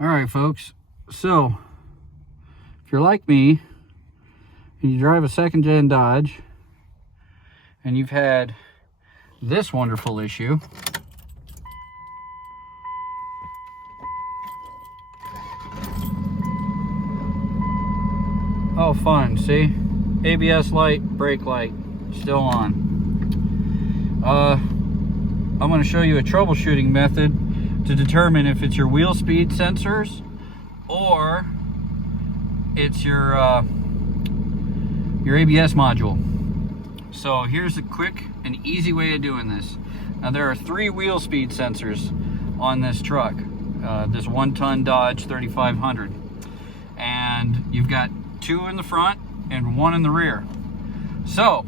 All right, folks. So, if you're like me, and you drive a second-gen Dodge, and you've had this wonderful issue, oh, fun, see? ABS light, brake light, still on. I'm going to show you a troubleshooting method to determine if it's your wheel speed sensors or it's your ABS module. So here's a quick and easy way of doing this. Now there are 3 wheel speed sensors on this truck, this 1-ton Dodge 3500, and you've got 2 in the front and 1 in the rear. So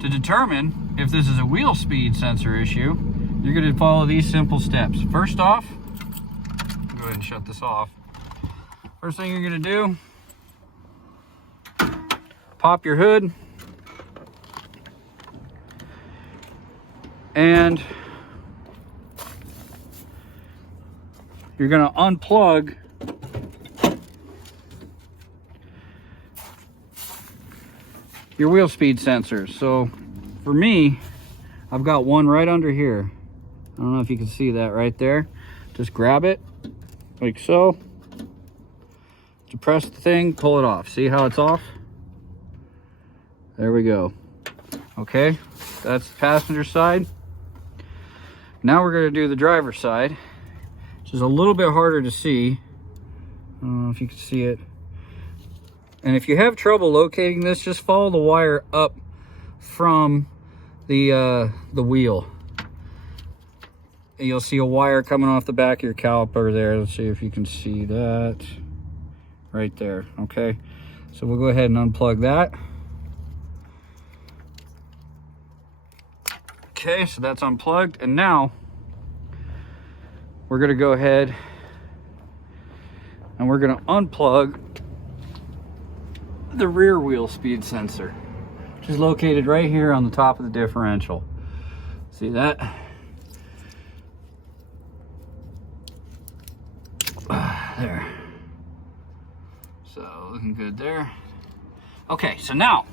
to determine if this is a wheel speed sensor issue, you're going to follow these simple steps. First off, go ahead and shut this off. First thing you're going to do, pop your hood, and you're going to unplug your wheel speed sensors. So for me, I've got one right under here. I don't know if you can see that right there. Just grab it like so. Depress the thing, pull it off. See how it's off? There we go. Okay, that's the passenger side. Now we're going to do the driver's side, which is a little bit harder to see. I don't know if you can see it. And if you have trouble locating this, just follow the wire up from the wheel. You'll see a wire coming off the back of your caliper there. Let's see if you can see that right there. Okay, so we'll go ahead and unplug that. Okay, so that's unplugged, and now we're going to go ahead and we're going to unplug the rear wheel speed sensor, which is located right here on the top of the differential. See that? There. So looking good there. Okay, so now,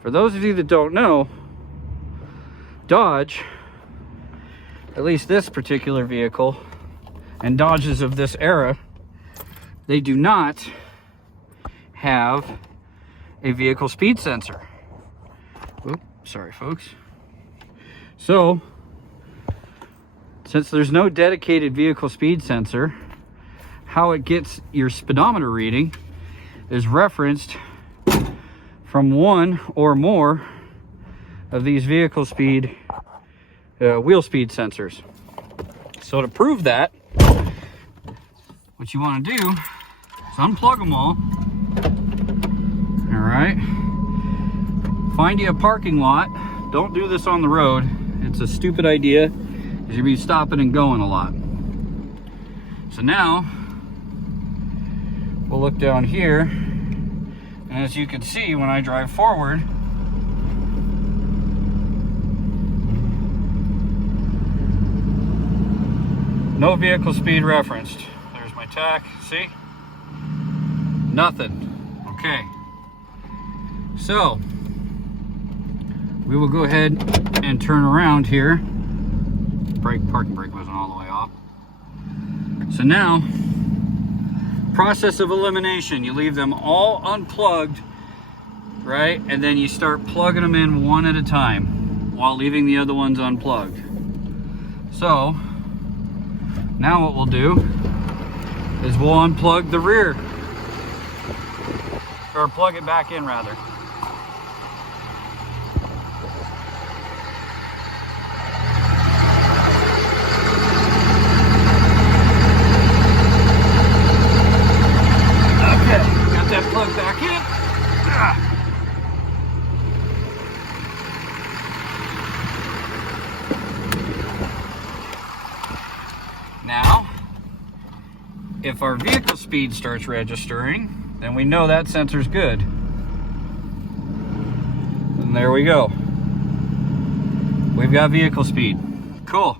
for those of you that don't know, Dodge, at least this particular vehicle, and Dodges of this era, they do not have a vehicle speed sensor. Oops, sorry folks. So, since there's no dedicated vehicle speed sensor, how it gets your speedometer reading is referenced from one or more of these vehicle speed, wheel speed sensors. So to prove that, what you want to do is unplug them all. All right. Find you a parking lot. Don't do this on the road. It's a stupid idea. You'll be stopping and going a lot. So now we'll look down here, and as you can see, when I drive forward, no vehicle speed referenced. There's my tach, see? Nothing. Okay. So we will go ahead and turn around here. Parking brake wasn't all the way off. So now, process of elimination. You leave them all unplugged, right? And then you start plugging them in one at a time while leaving the other ones unplugged. So now what we'll do is we'll unplug the rear, or plug it back in rather. That plug back in. Now, if our vehicle speed starts registering, then we know that sensor's good. And there we go. We've got vehicle speed. Cool.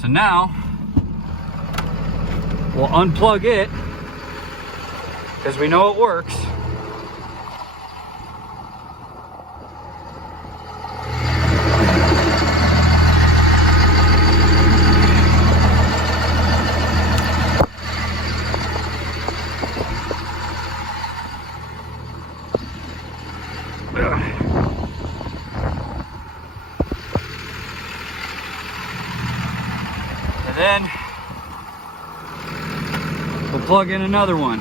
So now We'll unplug it because we know it works. And then we'll plug in another one.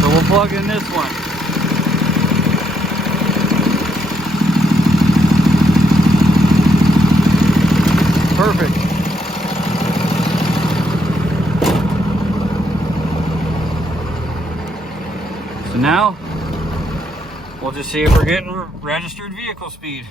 So we'll plug in this one. Perfect. So now we'll just see if we're getting registered vehicle speed.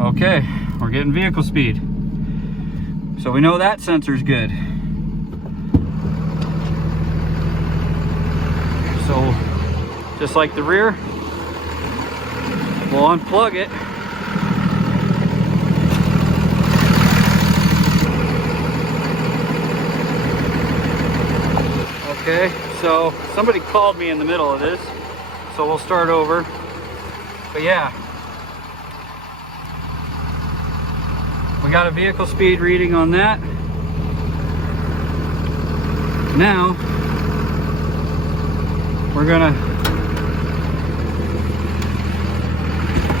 Okay, we're getting vehicle speed. So we know that sensor's good. So just like the rear, we'll unplug it. Okay, so somebody called me in the middle of this, so we'll start over. But yeah, we got a vehicle speed reading on that. Now we're gonna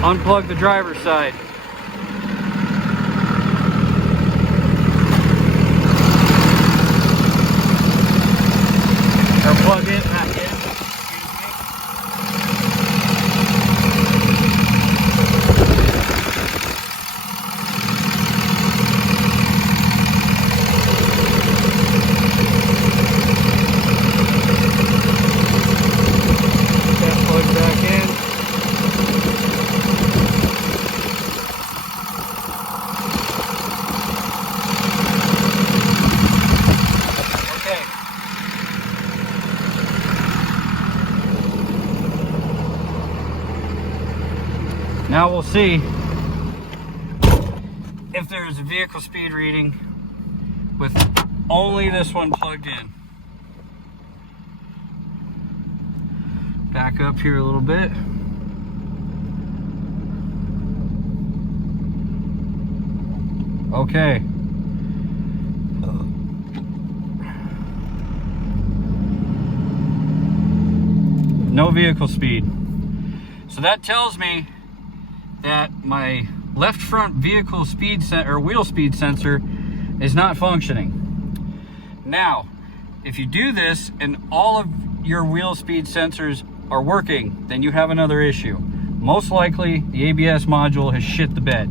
unplug the driver's side. Or plug it back in. That plugs back in. Now we'll see if there's a vehicle speed reading with only this one plugged in. Back up here a little bit. Okay. No vehicle speed. So that tells me that my left front vehicle speed or wheel speed sensor is not functioning. Now, if you do this and all of your wheel speed sensors are working, then you have another issue. Most likely the ABS module has shit the bed,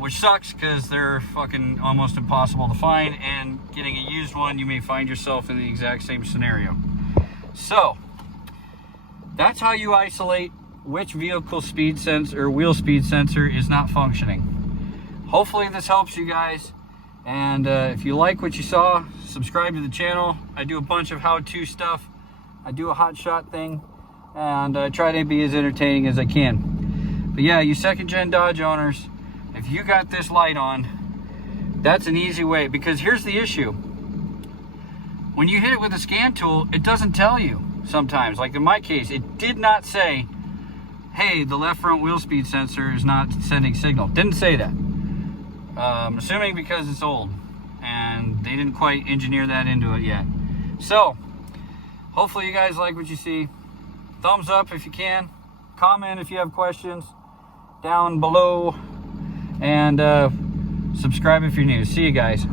which sucks because they're fucking almost impossible to find, and getting a used one, you may find yourself in the exact same scenario. So that's how you isolate which vehicle speed sensor or wheel speed sensor is not functioning. Hopefully this helps you guys, and if you like what you saw, subscribe to the channel. I do a bunch of how-to stuff. I do a hot shot thing, and I try to be as entertaining as I can. But yeah, you second-gen Dodge owners, if you got this light on, that's an easy way, because here's the issue. When you hit it with a scan tool, it doesn't tell you sometimes. Like in my case, it did not say, hey, the left front wheel speed sensor is not sending signal. Didn't say that. I'm assuming because it's old and they didn't quite engineer that into it yet. So hopefully you guys like what you see. Thumbs up if you can. Comment if you have questions down below, and subscribe if you're new. See you guys.